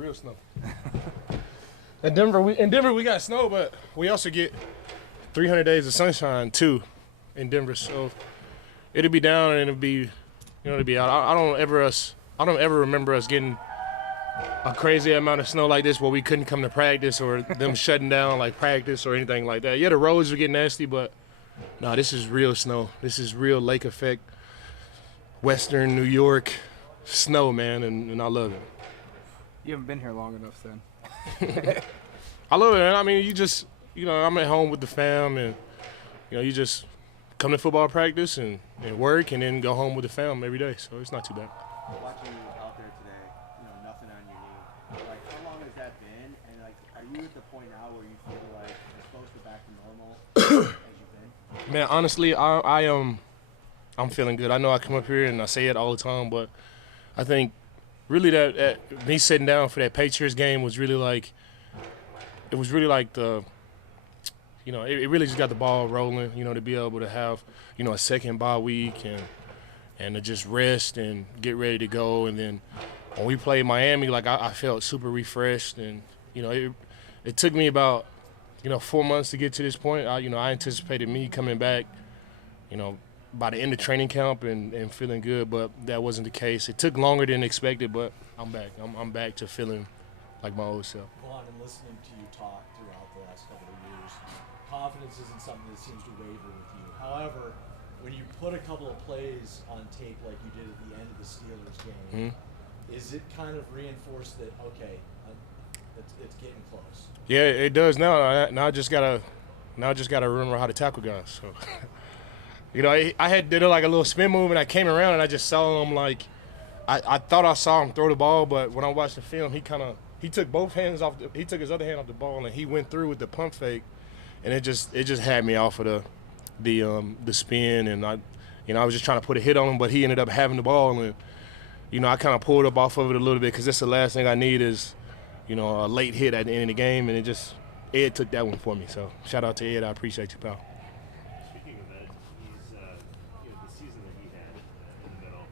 real snow. In Denver, we got snow, but we also get 300 days of sunshine too in Denver. So it'll be down and it'll be, it'll be out. I don't ever remember us getting a crazy amount of snow like this where we couldn't come to practice or them shutting down like practice or anything like that. Yeah, the roads would get nasty, but no, this is real snow. This is real lake effect, Western New York snow, man, and I love it. You haven't been here long enough then. I love it, man. I mean, I'm at home with the fam, and, you just come to football practice and work and then go home with the fam every day, so it's not too bad. Watching you out there today, nothing on your knee. Like, how long has that been? And, like, are you at the point now where you feel like you're close to back to normal as you've been? Man, honestly, I'm feeling good. I know I come up here and I say it all the time, but I think really that me sitting down for that Patriots game was really like, it really just got the ball rolling, to be able to have, a second bye week and to just rest and get ready to go. And then when we played Miami, like I felt super refreshed, and, it took me about, 4 months to get to this point. I anticipated me coming back, by the end of training camp and feeling good, but that wasn't the case. It took longer than expected, but I'm back. I'm back to feeling like my old self. Well, and listening to you talk throughout the last couple of years, confidence isn't something that seems to waver with you. However, when you put a couple of plays on tape like you did at the end of the Steelers game, is it kind of reinforced that, okay, it's getting close? Yeah, it does now. Now I just gotta remember how to tackle guys. So, I did like a little spin move and I came around and I just saw him like, I thought I saw him throw the ball, but when I watched the film, he took both hands off. He took his other hand off the ball and he went through with the pump fake, and it just had me off of the spin, and I was just trying to put a hit on him, but he ended up having the ball, and I kind of pulled up off of it a little bit because that's the last thing I need is, a late hit at the end of the game, and Ed took that one for me. So shout out to Ed, I appreciate you, pal. Speaking of Ed, he's the season that he had in the middle.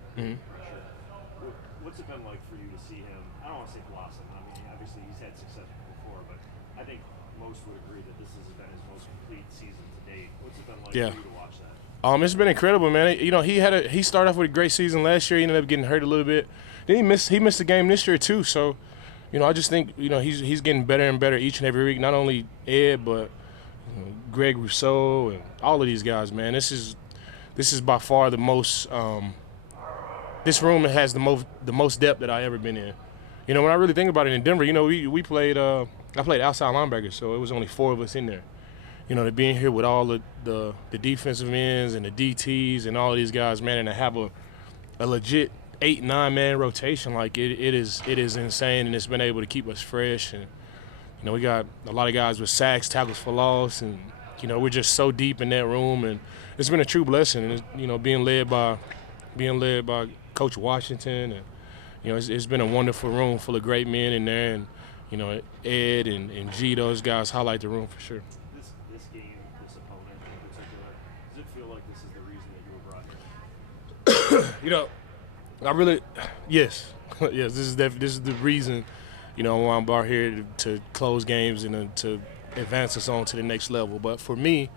What's it been like for you to see him? I don't want to say blossom. I mean, obviously he's had success before, but I think most would agree that this has been his most complete season to date. What's it been like for you to watch that? It's been incredible, man. He started off with a great season last year. He ended up getting hurt a little bit. Then he missed a game this year too. So, I just think he's getting better and better each and every week. Not only Ed, but Greg Rousseau and all of these guys, man. This is by far the most. This room has the most depth that I ever been in. When I really think about it, in Denver, we played. I played outside linebacker, so it was only 4 of us in there. To be in here with all the defensive ends and the DTs and all of these guys, man, and to have a legit 8-9 man rotation, like it is insane, and it's been able to keep us fresh. And we got a lot of guys with sacks, tackles for loss, and we're just so deep in that room, and it's been a true blessing. And being led by Coach Washington, and it's been a wonderful room full of great men in there, and Ed and G, those guys highlight the room for sure. This game, this opponent in particular, does it feel like this is the reason that you were brought here? Yes, yes. This is the reason, why I'm brought here to close games and to advance us on to the next level. But for me,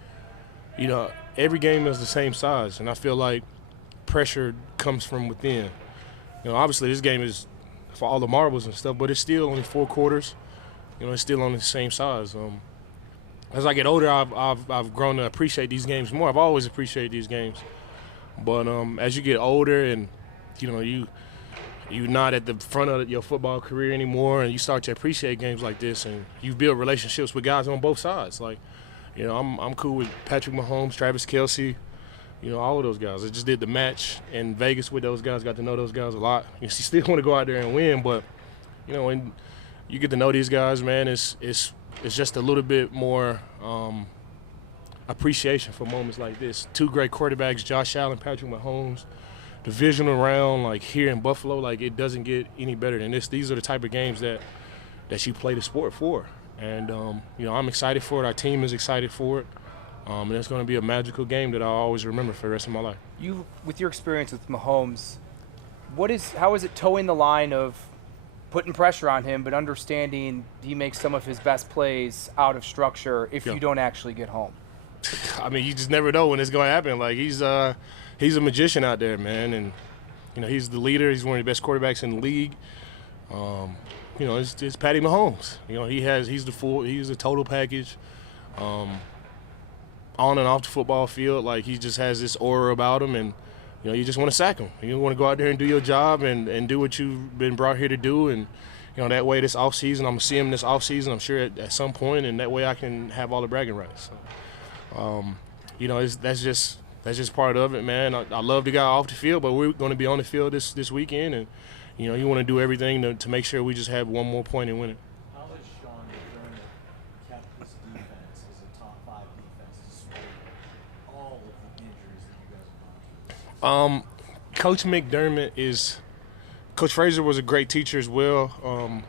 every game is the same size, and I feel like pressure comes from within. Obviously this game is for all the marbles and stuff, but it's still only 4 quarters. It's still only the same size. As I get older, I've grown to appreciate these games more. I've always appreciated these games, but as you get older and you're not at the front of your football career anymore, and you start to appreciate games like this, and you build relationships with guys on both sides. Like, I'm cool with Patrick Mahomes, Travis Kelce, all of those guys. I just did the match in Vegas with those guys, got to know those guys a lot. You still want to go out there and win, but, when you get to know these guys, man, it's just a little bit more appreciation for moments like this. 2 great quarterbacks, Josh Allen, Patrick Mahomes, divisional round, like here in Buffalo, like it doesn't get any better than this. These are the type of games that you play the sport for. And, I'm excited for it. Our team is excited for it. And it's going to be a magical game that I'll always remember for the rest of my life. With your experience with Mahomes, how is it towing the line of putting pressure on him, but understanding he makes some of his best plays out of structure if Yeah. you don't actually get home? I mean, you just never know when it's going to happen. Like, he's a magician out there, man, and he's the leader. He's one of the best quarterbacks in the league. It's Patty Mahomes. He's the total package. On and off the football field, like, he just has this aura about him, and you just want to sack him. You want to go out there and do your job and do what you've been brought here to do, and that way this offseason, I'm gonna see him this offseason, I'm sure at some point, and that way I can have all the bragging rights. So, that's just part of it, man. I love the guy off the field, but we're going to be on the field this weekend, and you want to do everything to make sure we just have one more point and win it. How has Sean McDermott kept this defense as a top 5 defense despite all of the injuries that you guys have gone through? Coach McDermott Coach Frazier was a great teacher as well.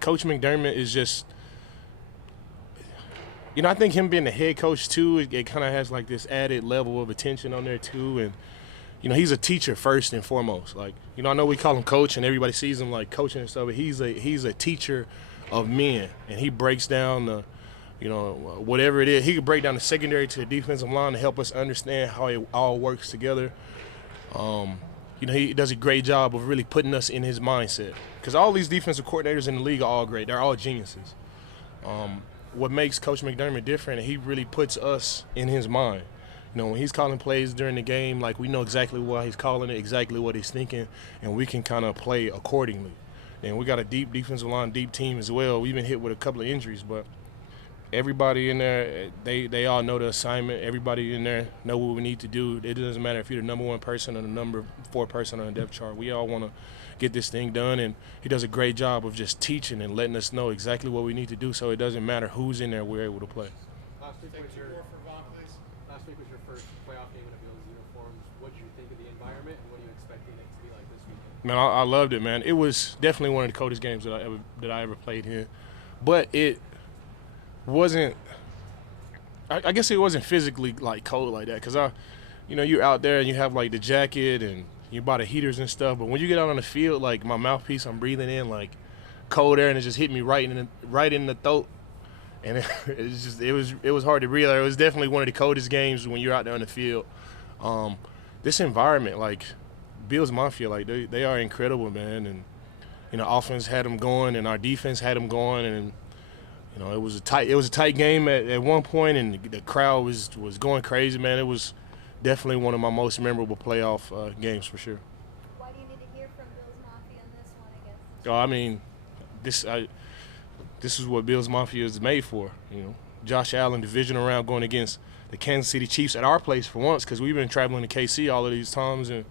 Coach McDermott is just, I think him being the head coach too, it kind of has like this added level of attention on there too, and he's a teacher first and foremost. Like, I know we call him coach and everybody sees him like coaching and stuff, but he's a teacher of men, and he breaks down the, whatever it is. He could break down the secondary to the defensive line to help us understand how it all works together. He does a great job of really putting us in his mindset, because all these defensive coordinators in the league are all great. They're all geniuses. What makes Coach McDermott different, he really puts us in his mind. When he's calling plays during the game, like, we know exactly why he's calling it, exactly what he's thinking, and we can kind of play accordingly. And we got a deep defensive line, deep team as well. We've been hit with a couple of injuries, but everybody in there, they all know the assignment. Everybody in there know what we need to do. It doesn't matter if you're the number 1 person or the number 4 person on the depth chart. We all want to get this thing done, and he does a great job of just teaching and letting us know exactly what we need to do, so it doesn't matter who's in there, we're able to play. Last week was your first playoff game in a Bills uniforms. What did you think of the environment, and what are you expecting it to be like this weekend? Man, I loved it, man. It was definitely one of the coldest games that I ever played in, but it wasn't. I guess it wasn't physically like cold like that, because you're out there and you have like the jacket and you buy the heaters and stuff, but when you get out on the field, like, my mouthpiece, I'm breathing in like cold air, and it just hit me right in the throat, and it was hard to breathe. It was definitely one of the coldest games when you're out there on the field. This environment, like, Bills Mafia, like, they are incredible, man, and offense had them going, and our defense had them going, and it was a tight game at one point, and the crowd was going crazy, man. It was definitely one of my most memorable playoff games for sure. Why do you need to hear from Bills Mafia in this one, I guess? Oh, I mean, this is what Bills Mafia is made for. Josh Allen, divisional round, going against the Kansas City Chiefs at our place for once, because we've been traveling to KC all of these times, and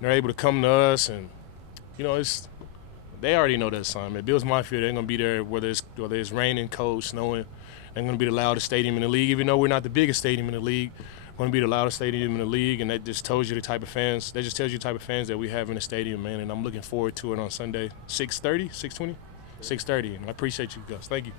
they're able to come to us, and they already know that assignment. Bills Mafia, they're going to be there whether it's raining, cold, snowing. They're going to be the loudest stadium in the league, even though we're not the biggest stadium in the league. We're going to be the loudest stadium in the league, and that just tells you the type of fans. That just tells you the type of fans that we have in the stadium, man. And I'm looking forward to it on Sunday, 6:30, 6:20, 6:30. And I appreciate you guys. Thank you.